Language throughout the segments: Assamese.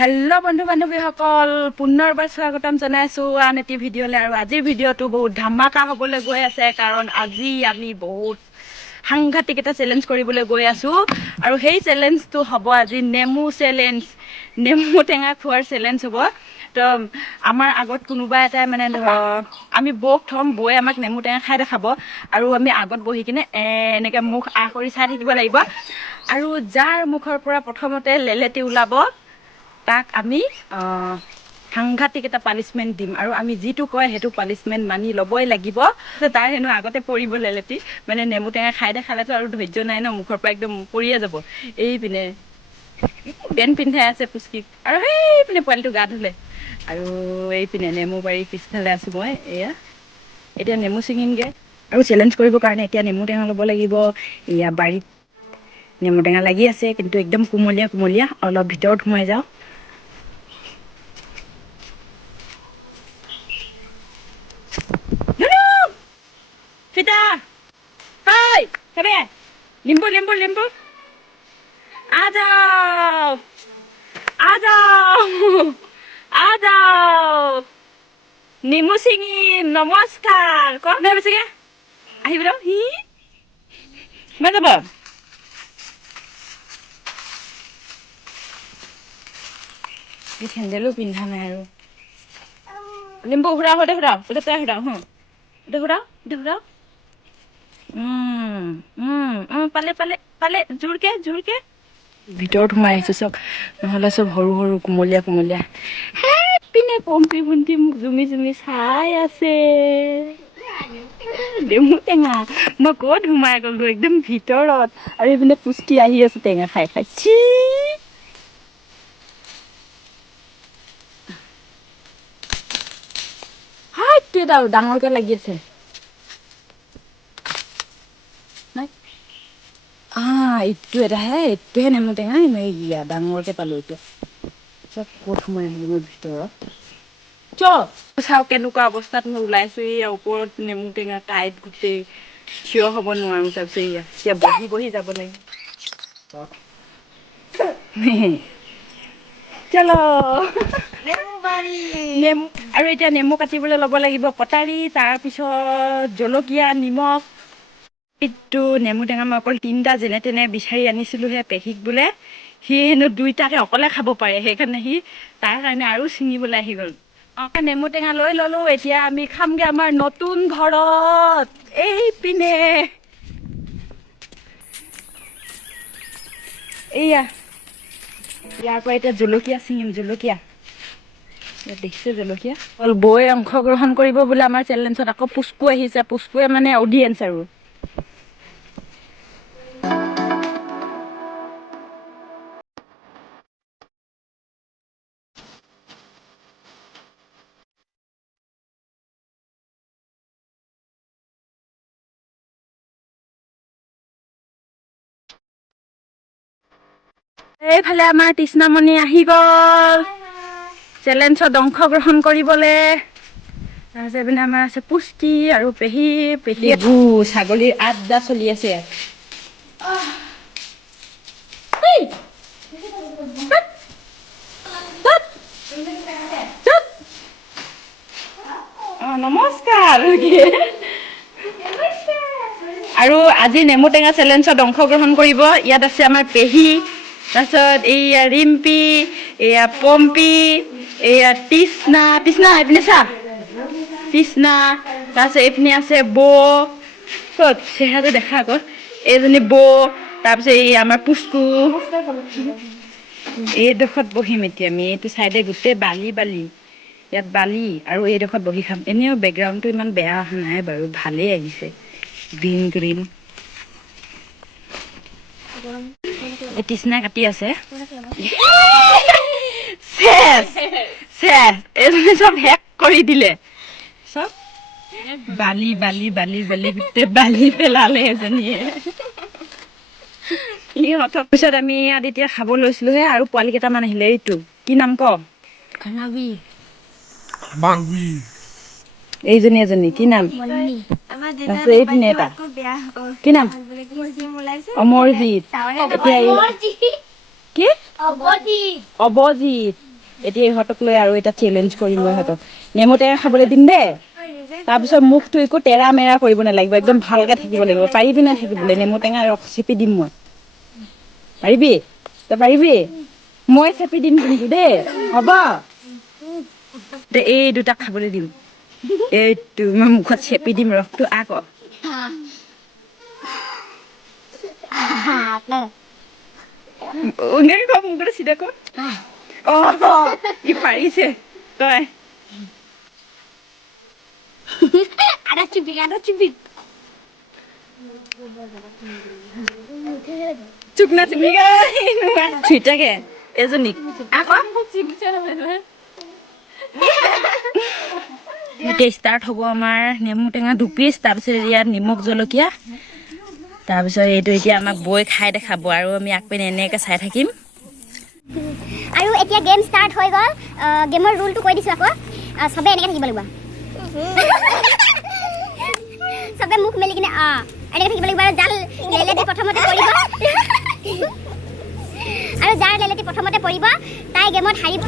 হেল্ল' বন্ধু বান্ধৱীসকল। পুনৰবাৰ স্বাগতম জনাইছোঁ আন এটি ভিডিঅ'লৈ আৰু আজিৰ ভিডিঅ'টো বহুত ধামাকা হ'বলৈ গৈ আছে কাৰণ আজি আমি বহুত সাংঘাতিক এটা চেলেঞ্জ কৰিবলৈ গৈ আছোঁ। আৰু সেই চেলেঞ্জটো হ'ব আজি নেমু চেলেঞ্জ নেমু টেঙা খোৱাৰ চেলেঞ্জ হ'ব। তো আমাৰ আগত কোনোবা এটাই মানে ধৰ আমি বৌক থ'ম বৌয়ে আমাক নেমু টেঙা খাই দেখাব। আৰু আমি আগত বহি কিনে এনেকৈ মুখ আ কৰি চাই থাকিব লাগিব। আৰু যাৰ মুখৰ পৰা প্ৰথমতে লেলেটি ওলাব তাক আমি সাংঘাতিক এটা পানিচমেণ্ট দিম। আৰু আমি যিটো কয় সেইটো পানিচমেণ্ট মানি ল'বই লাগিব। তাৰ হেনো আগতে পৰিব লেলেটি মানে নেমু টেঙা খাই দেখালেতো আৰু ধৈৰ্য নাই ন মুখৰ পৰা একদম পৰিয়ে যাব। এই পিনে পেণ্ট পিন্ধাই আছে পুচকিক আৰু সেই পিনে পোৱালিটো গা ধুলে। আৰু এই পিনে নেমু বাৰী পিছফালে আছোঁ মই এয়া। এতিয়া নেমু ছিঙিমগৈ। আৰু চেলেঞ্জ কৰিবৰ কাৰণে এতিয়া নেমু টেঙা ল'ব লাগিব। এয়া বাৰীত নেমু টেঙা লাগি আছে কিন্তু একদম কুমলীয়া কুমলীয়া। অলপ ভিতৰত সোমাই যাওঁ। পিতা। হাই খাবে লিম্বু লিম্বু লিম্বু। আদাও আদাও আদাও নিমু চিঙি নমস্কাৰ কম ভাবিছেগে আহিব সি কিমান যাব। চেণ্ডেলো পিন্ধা নাই আৰু। লিম্বু, ঘূৰাও দে ঘূৰাও। দে ঘূৰাও হুঁ। দে ঘূৰাও ঘূৰাও। পালে পালে পালে জোৰকে জোৰকে। ভিতৰত সোমাই আহিছো চব নহ'লে চব সৰু সৰু কোমলীয়া কোমলীয়া। পিনে পম্পী ভণ্টি মোক জুমি জুমি চাই আছে। নেমু টেঙা। মই ক'ত সোমাই গ'লো একদম ভিতৰত। আৰু এইপিনে পুষ্টি আহি আছে টেঙা খাই খাই। চি হাইটো এটা ডাঙৰকে লাগি আছে নাই আহ এইটো এটাহে এইটোহে নেমু টেঙা ডাঙৰকে পালো এতিয়া। চব ক'ত সোমাই আহিলো ভিতৰত? চ চাওঁ কেনেকুৱা অৱস্থাত মই ওলাইছো ওপৰত নেমু টেঙা টাইট গোটেই থিয় হ'ব নোৱাৰো তাৰপিছত এয়া এতিয়া বহি বহি যাব লাগিব চলো নেমু আৰু এতিয়া নেমু কাটিবলৈ ল'ব লাগিব কটাৰী তাৰপিছত জলকীয়া নিমখ এইটো নেমু টেঙা মই অকল তিনিটা যেনে তেনে বিচাৰি আনিছিলোহে পেহীক বোলে। সি হেনো দুইটাকে অকলে খাব পাৰে সেইকাৰণে সি তাৰ কাৰণে আৰু ছিঙিবলৈ আহি গ'ল। অঁ নেমু টেঙা লৈ ল'লো এতিয়া আমি খামগে আমাৰ নতুন ঘৰত এই পিনে। এইয়া। ইয়াৰ পৰা এতিয়া জলকীয়া ছিঙিম জলকীয়া। দেখিছে জলকীয়া? অকল বৌয়ে অংশগ্ৰহণ কৰিব বোলে আমাৰ চেলেঞ্জত আকৌ পুষ্পু আহিছে পুষ্পুৱে মানে অডিয়েঞ্চ আৰু। এইফালে আমাৰ তৃষ্ণামণি আহি গ'ল চেলেঞ্জত অংশগ্ৰহণ কৰিবলৈ। তাৰপিছত এইপিনে আমাৰ আছে পুষ্টি আৰু পেহী পেহী ছাগলীৰ আড্ডা চলি আছে নমস্কাৰ। আৰু আজি নেমু টেঙা চেলেঞ্জত অংশগ্ৰহণ কৰিব। ইয়াত আছে আমাৰ পেহী। তাৰপিছত এইয়া ৰিম্পী এয়া পম্পী এয়া তৃষ্ণা তৃষ্ণা এইপিনে চা তৃষ্ণা তাৰপিছত এইপিনে আছে বৌ ক'ত চেহেৰাটো দেখা আকৌ এইজনী বৌ তাৰপিছত এই আমাৰ পুষ্পু এইডোখৰত বহিম এতিয়া আমি এইটো চাইডে গোটেই বালি বালি ইয়াত বালি আৰু এইডোখৰত বহি খাম এনেও বেকগ্ৰাউণ্ডটো ইমান বেয়া অহা নাই বাৰু ভালেই আহিছে গ্ৰীণ গ্ৰীণ এই তৃষ্ণাই কাটি আছে। চেছ চেছ এইজনী চব শেষ কৰি দিলে। চব বালি বালি বালি বালি গোটেই বালি পেলালে এজনীয়ে সিহঁতৰ পিছত আমি ইয়াত এতিয়া খাব লৈছিলোহে আৰু পোৱালি কেইটামান আহিলে এইটো। কি নাম ক. এইজনী এজনী কি নাম? এইপিনে কি নাম? বোলে কি? এতিয়া ইহঁতক লৈ আৰু এটা চেলেঞ্জ কৰিম মই ইহঁতক। নেমু টেঙা খাবলৈ দিম দেই তাৰপিছত মুখটো একো তেৰা মেৰা কৰিব নালাগিব একদম ভালকে থাকিব লাগিব। পাৰিবি নাই থাকিবলৈ? নেমু টেঙা ৰস চেপি দিম মই। পাৰিবি? তই পাৰিবি? মই চেপি দিম কিন্তু দেই। হ'ব। দে এই দুটাক খাবলৈ দিম। এইটো মই মুখত চেপি দিম ৰসটো আকৌ এনেকে ক মুখটো চিধা কৰ অ ই পাৰিছে তই cubit. চুপ না চুপি চুইটাকে এজনীক আকৌ এতিয়া ষ্টাৰ্ট হ'ব আমাৰ নেমু টেঙা দুপিচ তাৰপিছত ইয়াত নিমখ জলকীয়া তাৰপিছত এইটো এতিয়া আমাক বৈ খাই দেখাব আৰু আমি আগপিনে এনেকৈ চাই থাকিম। আৰু এতিয়া গেম ষ্টাৰ্ট হৈ গ'ল। গেমৰ ৰুলটো কৈ দিছোঁ আকৌ। চবে এনেকৈ থাকিব লাগিব। চবে মুখ মেলি কিনে অঁ এনেকৈ থাকিব লাগিব আৰু জাল লেলেটি প্ৰথমতে পৰিব আৰু যাৰ লেলেটি প্ৰথমতে পৰিব তাই গেমত হাৰিব।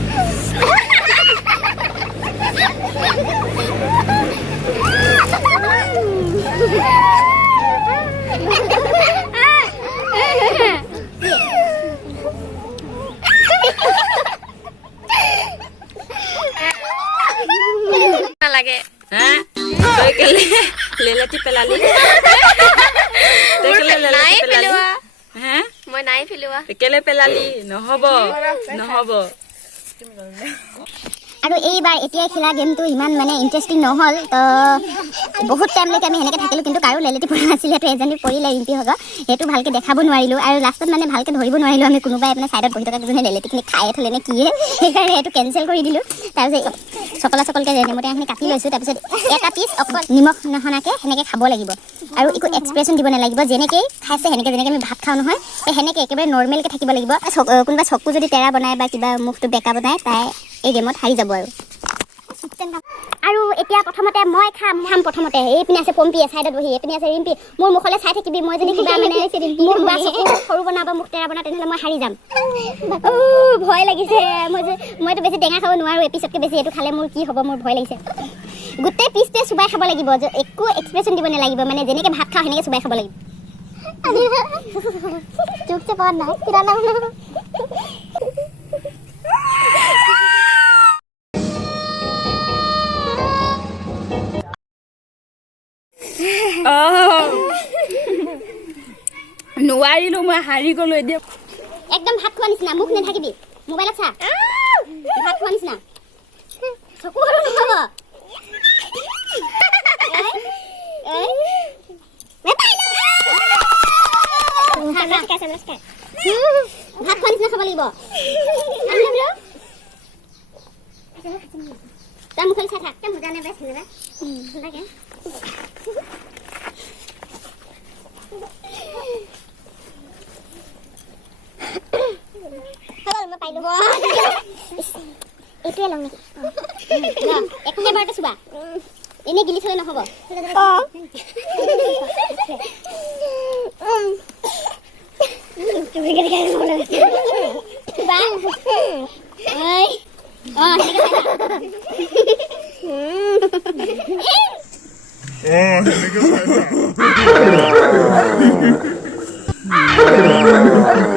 লুটি পেলালি মই নাই পেলোৱা। কেলে পেলালি নহ'ব নহ'ব। আৰু এইবাৰ এতিয়াই খেলা গেমটো ইমান মানে ইণ্টাৰেষ্টিং নহ'ল, তো বহুত টাইমলৈকে আমি সেনেকৈ থাকিলোঁ, কিন্তু কাৰো লেলেটি পৰা নাছিলে, তো এজনী পৰিলে ৰিম্পী হগ, সেইটো ভালকৈ দেখাব নোৱাৰিলোঁ আৰু লাষ্টত মানে ভালকৈ ধৰিব নোৱাৰিলোঁ আমি, কোনোবাই মানে ছাইডত বহি থকা কেইজনে লেলেটিখিনি খায়ে থ'লে নে কিয়ে, সেইকাৰণে সেইটো কেঞ্চেল কৰি দিলোঁ। তাৰপিছত চকলা চকলকৈ নেমু টেঙাখিনি কাটি লৈছোঁ, তাৰপিছত এটা পিচ অকল নিমখ নহনাকৈ সেনেকৈ খাব লাগিব। আৰু একো এক্সপ্ৰেশ্যন দিব নালাগিব যেনেকৈ খাইছে সেনেকৈ, যেনেকৈ আমি ভাত খাওঁ নহয় সেনেকৈ একেবাৰে নৰ্মেলকৈ থাকিব লাগিব। কোনোবা চকু যদি তেৰা বনায় বা কিবা মুখটো বেকা বনায় তাই এই গেমত হাৰি যাব আৰু। আৰু এতিয়া প্ৰথমতে মই খাম খাম প্ৰথমতে। এইপিনে আছে পম্পীয়ে ছাইডত বহি। এইপিনে আছে ৰিম্পী। মোৰ মুখলৈ চাই থাকিবি মই যদি কিবা মানে মোৰ বা চকু সৰু বনাব মুখ তেৰা বনাওঁ তেনেহ'লে মই হাৰি যাম। ভয় লাগিছে। মই যে মইতো বেছি টেঙা খাব নোৱাৰোঁ এপিছতকৈ বেছি। এইটো খালে মোৰ কি হ'ব মোৰ ভয় লাগিছে। গোটেই পিচটোৱে চুবাই খাব লাগিব। য- একো এক্সপ্ৰেশ্যন দিব নালাগিব। মানে যেনেকৈ ভাত খাওঁ সেনেকৈ চুবাই খাব লাগিব। অঁ নোৱাৰিলো মই হাৰি গলো এতিয়া। একদম ভাত খোৱা নিচিনা মুখ নাথাকিবি মোবাইলত চা। ভাত খোৱা নিচিনা। চকু ভাত খোৱা নিচিনা খাব লাগিব। তাৰ মুখলৈ এইটোৱে লওঁ নেকি? একেবাৰতে চুবা এনেই গিলি থলে নহ'ব। Oh,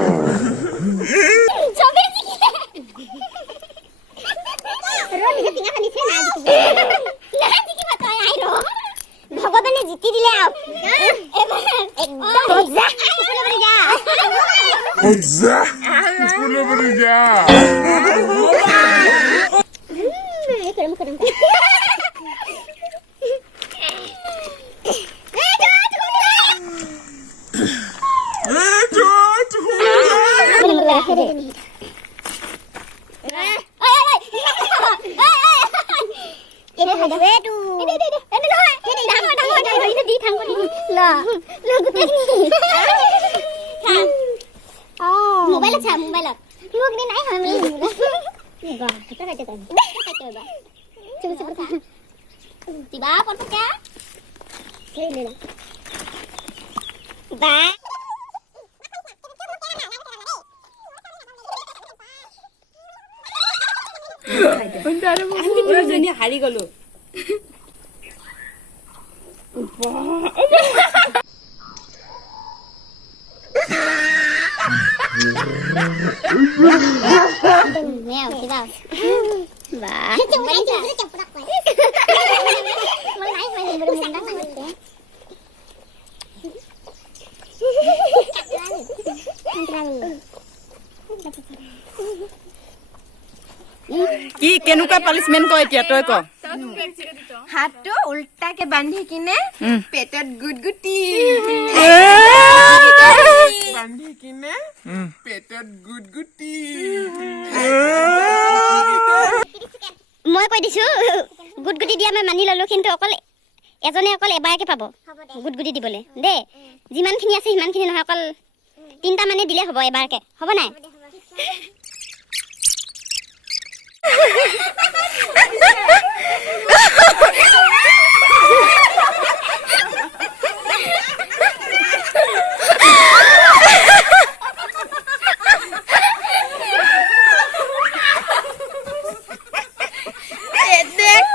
จ้า Kau nak makan মানে কিবা পটকা বা হাৰি গলো Mèo কি কেনেকুৱা পানিচমেণ্ট ক এতিয়া তই ক? হাতটো উল্টাকে বান্ধি কিনে। পেটত গুট গুটি। বান্ধি কিনে পেটত গুট গুটি। মই কৈ দিছো গুটগুটি দিয়া মই মানি ললো কিন্তু অকল এজনে অকল এবাৰকে পাব গুটগুটি দিবলৈ। দেই যিমানখিনি আছে সিমানখিনি নহয় অকল তিনিটা মানে দিলে হ'ব এবাৰকে। হ'ব নাই? Dad, Dad.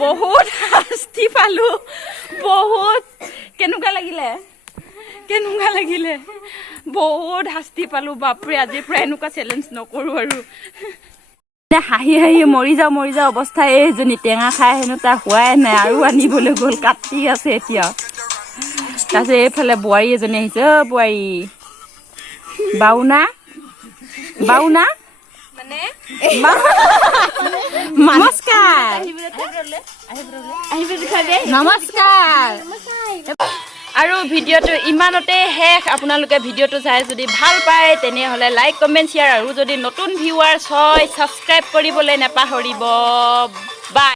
বহুত শাস্তি পালো বহুত কেনেকুৱা লাগিলে কেনেকুৱা লাগিলে বহুত শাস্তি পালো বাপৰে আজিৰ পৰা এনেকুৱা চেলেঞ্জ নকৰো আৰু হাঁহি হাঁহি মৰি যাওঁ মৰি যাওঁ অৱস্থা এইজনী টেঙা খাই হেনো তাৰ হোৱাই নাই আৰু আনিবলৈ গ'ল কাটি আছে এতিয়া তাৰপিছত এইফালে বোৱাৰী এজনী আহিছে অ বোৱাৰী বাউনা বাউনা আৰু ভিডিঅ'টো ইমানতে শেষ। আপোনালোকে ভিডিঅ'টো চাই যদি ভালো পায়, তেনেহ'লে লাইক, কমেণ্ট, শ্বেয়াৰ আৰু যদি নতুন ভিউৱাৰ্ছ হয় ছাবস্ক্ৰাইব কৰিবলৈ নাপাহৰিব।